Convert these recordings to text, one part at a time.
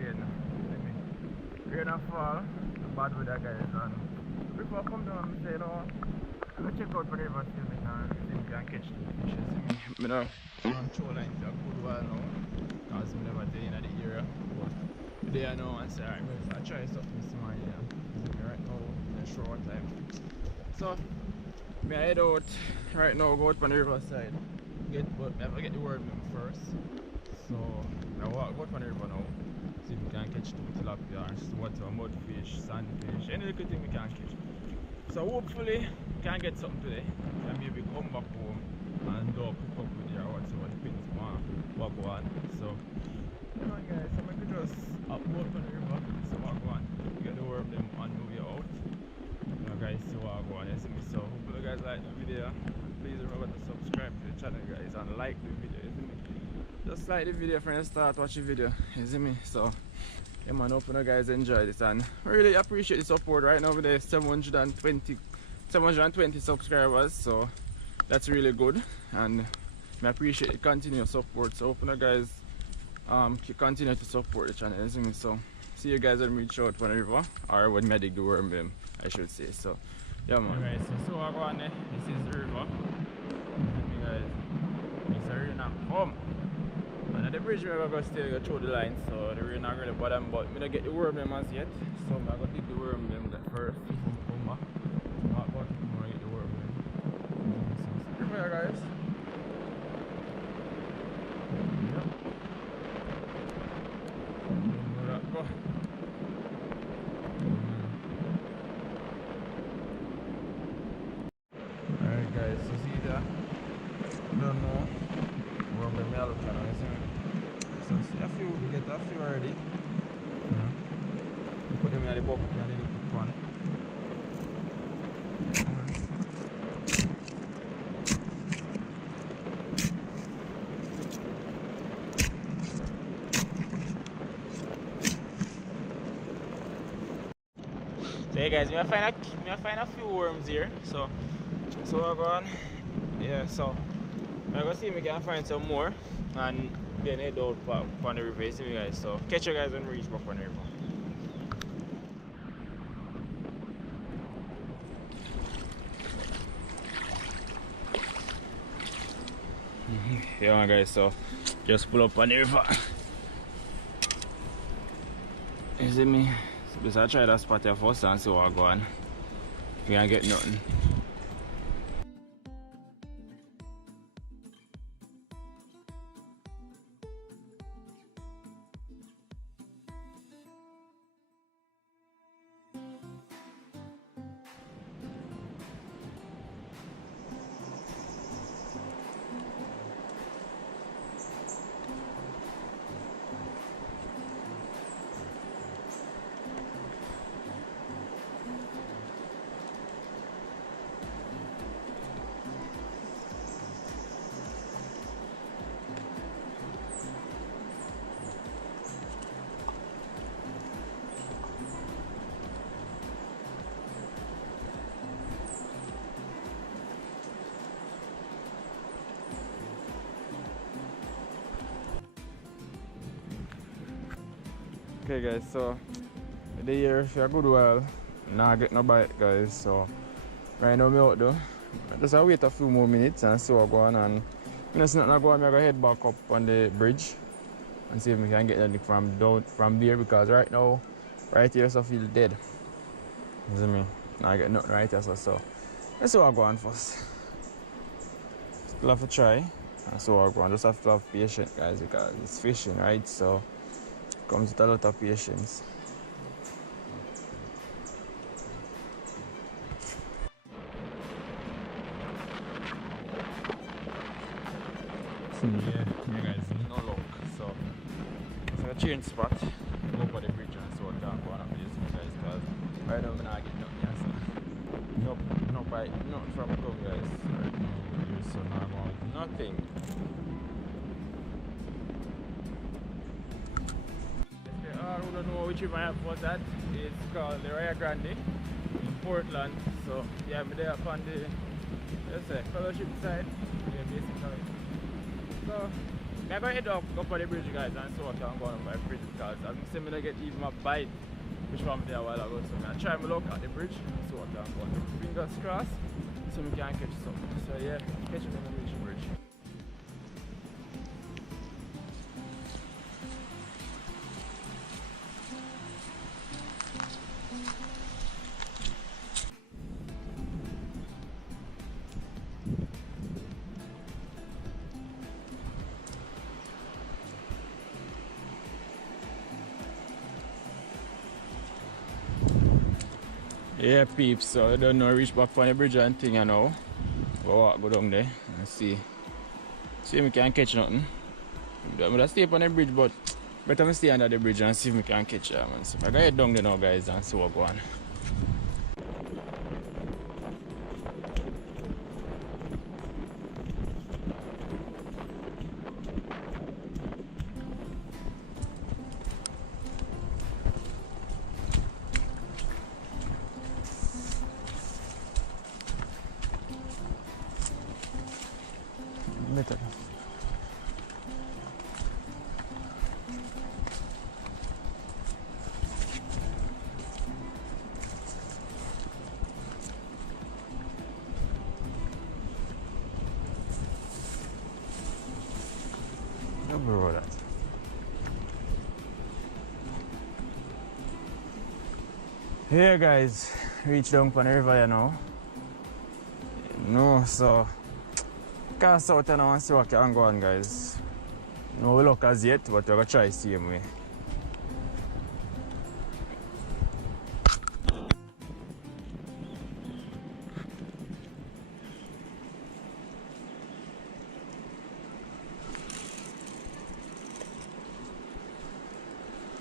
again. Rain and fall, bad weather guys, and before I come down I say, you know, I'm gonna check out for the river still and see if we can catch the fishes. You know, I'm trolling for a good while now, because I'm never there in the area, but today I know and say, alright, I'll try something this morning, right now in a short time. So, I head out right now, go out on the riverside, but I have to get the worm first. So, I walk out on the river now, see if we can catch two tilapia, water, mudfish, sandfish, any little thing we can catch. So hopefully we can get something today, and maybe come back home and do a cook up with you or whatever, depends on what go on. So, you know guys, so I could just up out on the river, so what go on, get the worm them on the way out. You know guys, see what go on, you see me. So hopefully you guys like the video, please remember to subscribe to the channel guys and like the video, you see me. Just like the video when you start watching the video, you see me. So yeah man, hope you guys enjoy this and really appreciate the support. Right now with the 720 subscribers, so that's really good and I appreciate the continuous support. So hope you guys continue to support the channel, you see me. So see you guys when we reach out whenever, or when I dig the worm I should say. So yeah man. Alright, so I go on there, this is the river. See me guys, it's a rain and come. And at the bridge we're going to still go through the line, so the rain not really bottom, but I don't get the worm them as yet. So I'm going to dig the worm them first. Come back. I'm going to get the worm them. So here guys. Yep. Go. Alright guys, so see that? I don't know. Worm them yellow kind of, you see me? So see a few, we get a few already. Put them in the bucket and then put one. So hey guys, I find a few worms here. So we're going, yeah, so I'm gonna see if we can find some more and then head out on the river, see you guys. So catch you guys when we reach back on the river. Yeah guys, so just pull up on the river. You see me? So just I try that spot here first and see what go on. We can't get nothing. Okay guys, so the year for a good while, now get no bite guys, so right now I'm out though. Just wait a few more minutes and see what's going on. When there's nothing going on, I'm gonna head back up on the bridge and see if we can get anything from there, because right now, right here, so I feel dead. You see me? Now I get nothing right here, so let's see what's going on first. Still have to try and see what's going on. Just have to have patience guys, because it's fishing, right? So comes with a lot of patience. Yeah guys, no luck. So it's a change spot. Go for the bridge and so down go on up this guys, because right now I'm not getting nothing here, so no bite, nothing from come guys. Right now there's so nothing. I don't know which river I was at. It's called the Rio Grande in Portland. So yeah, I'm there up on the fellowship side. Yeah, basically. So I'm going to head up, go for the bridge, guys, and see what I'm going on by the bridge because I'm seeing me get even a bite which one there a while ago. So I try to look at the bridge and see what I'm going on. Fingers crossed so we can catch something. So yeah, catch me on the bridge. Yeah, peeps, so I don't know, reach back on the bridge and thing, you know. But go down there and see if we can catch nothing. I'm gonna stay up on the bridge, but better me stay under the bridge and see if we can catch it, man. So I'm gonna head down there now, guys, and see what's going on. Better. Overall that. Here guys, reach down on the river you know. No, so cast out now and see what can go on guys. No luck as yet, but we're gonna try same way.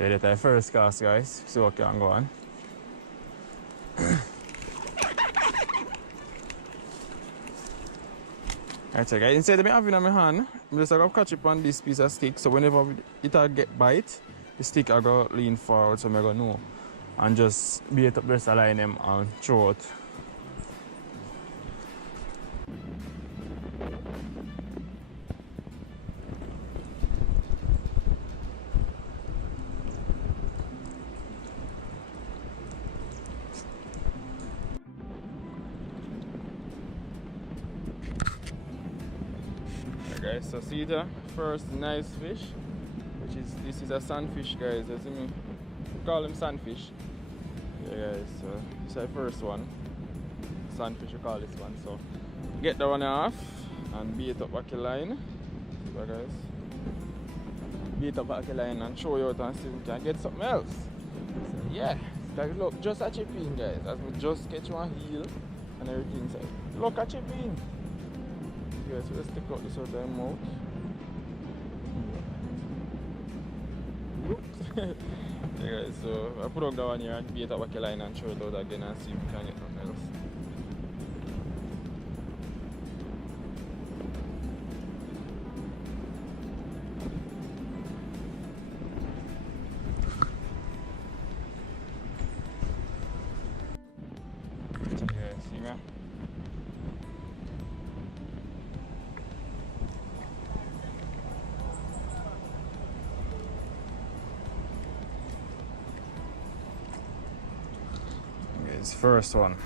Yeah, that's our first cast guys, see what can go on. Alright so guys, instead of me having on my hand, I'm just going to catch it on this piece of stick, so whenever it get bite, the stick I go lean forward so I go know and just bait up the rest of the line them and throw it. Guys, so see the first nice fish, which is this is a sunfish guys, you see me? We call them sunfish. Yeah guys, so this is the first one. Sunfish we call this one. So get that one off and bait up back the line. So guys, bait up back the line and show you out and see if we can get something else. So yeah, guys look, just a chipping guys, as we just catch one heel and everything. So look at chipping. Okay, so let's take out this other mouth. Yeah guys, so I put up that one here and bait up back the line and show it out again and see if we can get something else. Yeah, see me? It's first one.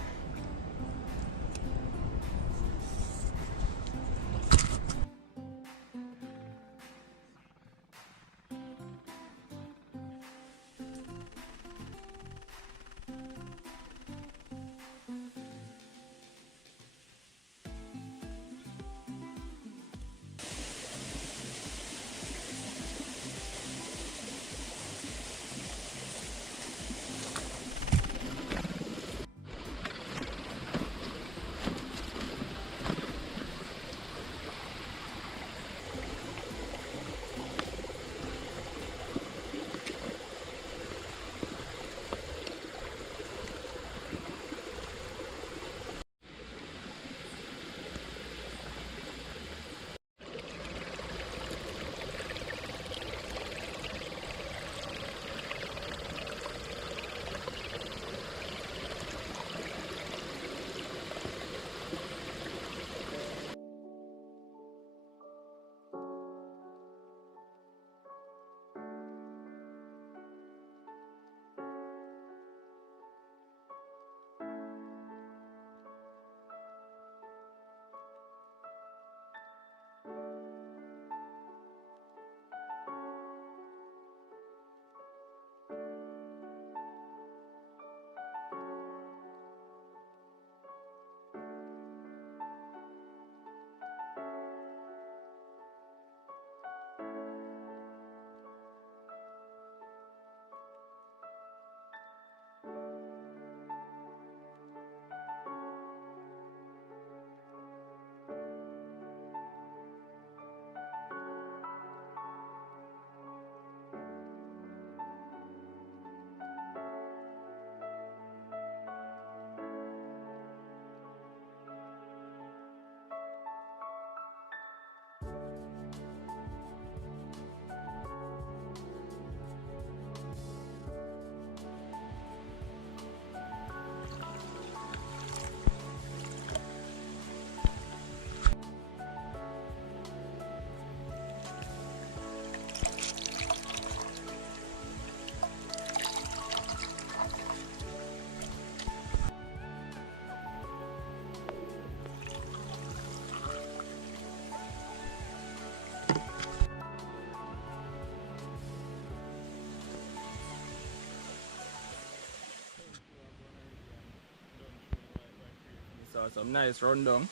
So some nice rundown.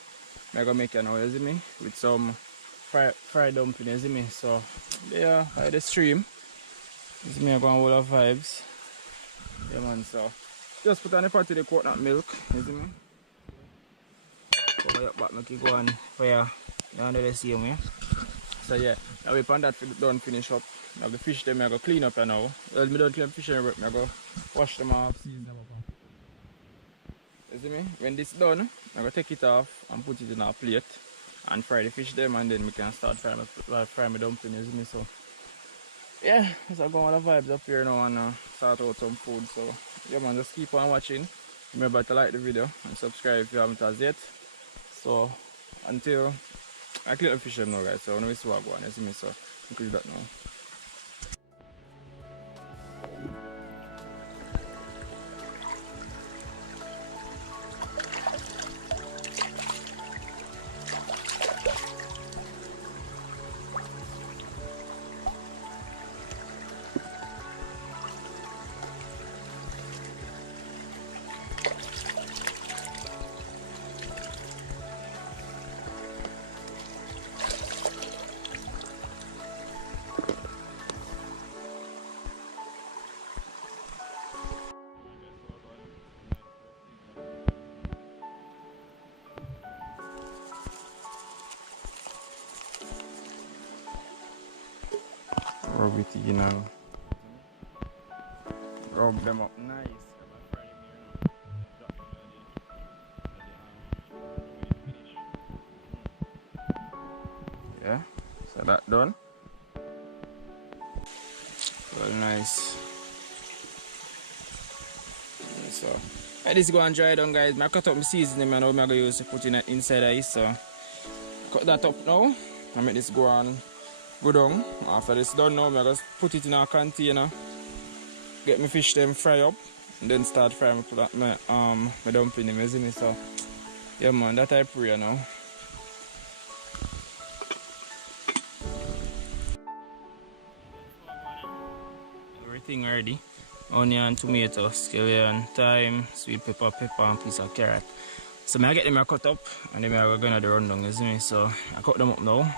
I'm gonna make it now, you see me? With some fried dumpling, you see me? So yeah, by the stream. You see me, I'm going all the vibes. Yeah man, so just put on the pot of the coconut milk, you see me? Cover up back, make it go on fire. You under the same way. So yeah, now we pan that done finish up. Now the fish them I go clean up now. Well, me don't clean fish and I go wash them off, season them up. You see me? When this done, I go take it off and put it in a plate and fry the fish them, and then we can start fry my dumpling, you see me? So yeah, so I go on the vibes up here now and start out some food. So yeah man, just keep on watching. Remember to like the video and subscribe if you haven't as yet. So until I clean the fish them now guys, so I know it's what I go on, you see me? So you can do that now. Rub it in and rub them up nice. Yeah, so that done. Well nice. So let this go and dry down guys. I cut up my seasoning and now I'm gonna use to put in it inside of it. So cut that up now. I make this go on. Go down. After this done now, I just put it in a container, get my fish them fry up, and then start frying my dumpling them, you see me? So yeah man, that I pray now. Everything ready. Onion, tomato, scallion, thyme, sweet pepper, and piece of carrot. So I get them cut up and then I go to the rundown, you see me? So I cut them up now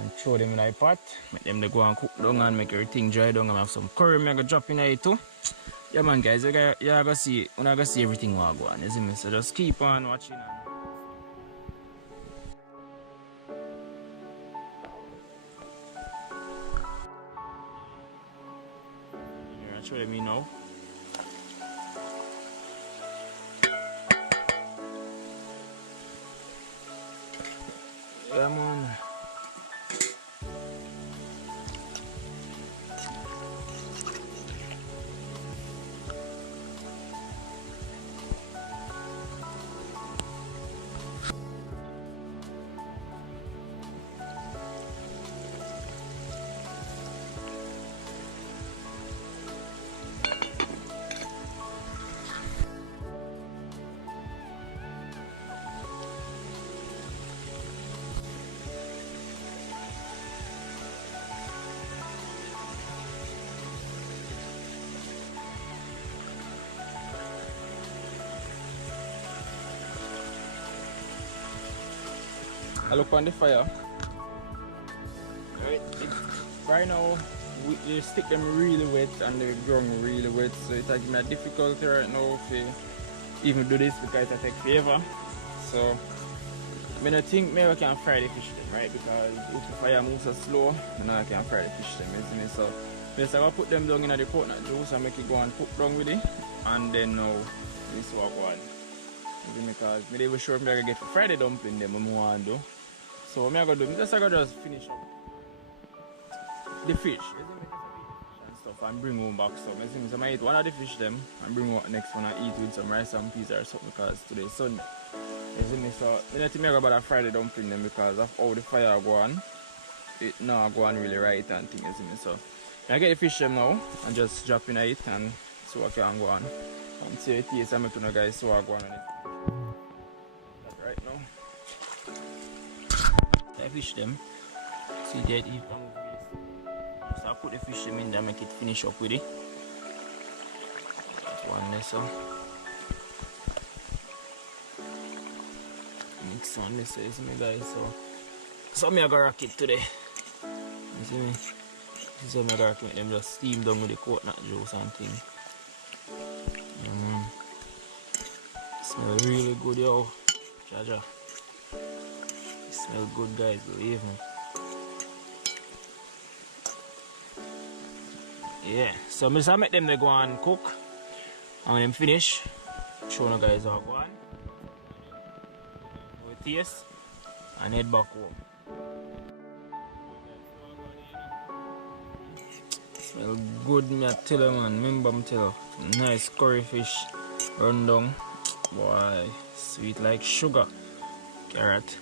and throw them in a pot, make them go and cook down and make everything dry down, and have some curry I'm gonna drop in it too. Yeah man guys, you're gonna see everything will go on, you see me? So just keep on watching. You're show me now. Yeah man. I look on the fire. Right now, we stick them really wet and the ground really wet, so it's like me a difficulty right now to even do this because it takes forever. So I don't think maybe I can fry the fish them, right? Because if the fire moves so slow, I can fry the fish them, isn't it? So first I will put them down in the coconut juice and make it go and cook down with it, and then now this will go on. Because I will sure I'm gonna get fried dumpling them I want to do. So what I'm gonna do, I'm gonna just finish up the fish and stuff and bring home back some. So I might eat one of the fish them and bring out the next one and eat with some rice and peas or something because today is Sunday. So I don't think I'm gonna fry the dumpling them because of how the fire go on. It now go on really right and things. So I get the fish them now and just drop in it and so I can go on. And see the taste I'm making you guys so I go on it. That right now. I fish them. See that if so I put the fish them in there, make it finish up with it. That's one there so. mix on this, you see me guys, so me I gonna rock it today. You see me? This is how me I gonna make them just steam down with the coconut juice and thing. Smell really good, yo. Jaja. It smells good, guys, believe me. Yeah, so I'm just make them they go and cook. And when them finish, show you guys how go on. We taste and head back home. Smell good, me I tell you, man. Remember me tell you. Nice curry fish run down. Boy, sweet like sugar. Carrot.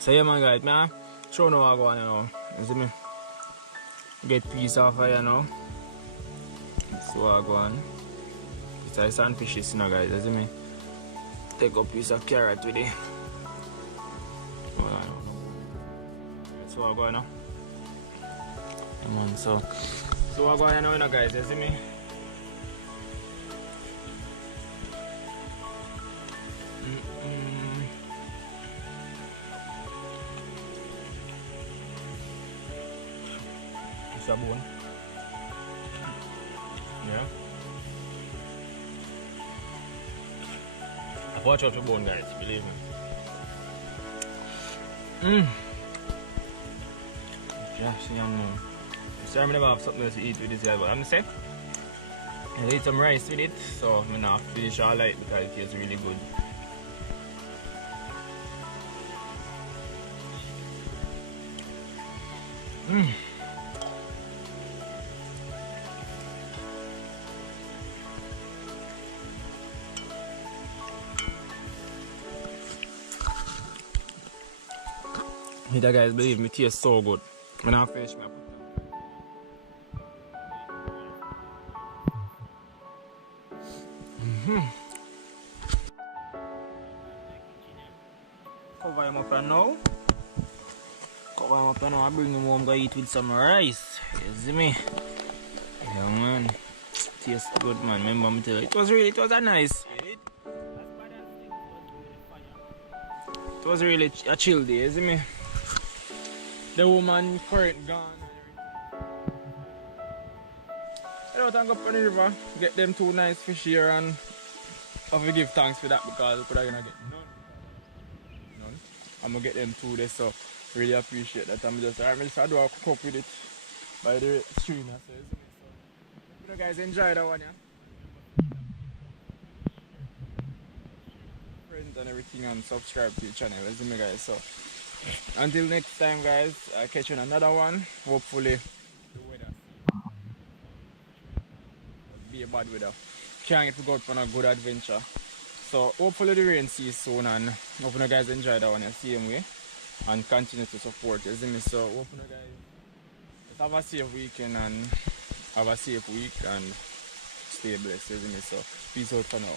So yeah, man, guys, man. Show no how go on, you know. You see me? Get piece off here, you know. So I go on. It's like sandfishes, you know, guys. You see me? Take a piece of carrot with it. So I go on now. Come on, so I go on now, you know, guys. You see me? It's a bone. Yeah. Watch out for bone, guys, believe me. Just young man. Sorry, I never have something else to eat with this guy, but I'm saying I'll eat some rice with it, so I'm gonna finish all right because it tastes really good. You guys believe me, it tastes so good. When I finish my cover him up and now. Cover him up and now. I bring him home, go eat with some rice. You see me? Yeah, man. Tastes good, man. Remember me tell you, it was a nice. It was really a chill day, you see me? The woman current gone. You know, tank up on the river, get them 2 nice fish here and have to give thanks for that because we could have gonna get none. I'm gonna get them 2 there, so really appreciate that. I'm just do a cook up with it by the stream. So you guys enjoy that one, yeah? Friends and everything and subscribe to the channel, you see me guys. So until next time, guys, I'll catch you in another one. Hopefully the weather be a bad weather. Can't get to go out on a good adventure. So hopefully the rain ceases soon and hope you guys enjoy that one the same way and continue to support, you see me. So hope you guys have a safe weekend and have a safe week and stay blessed, you see me. So peace out for now.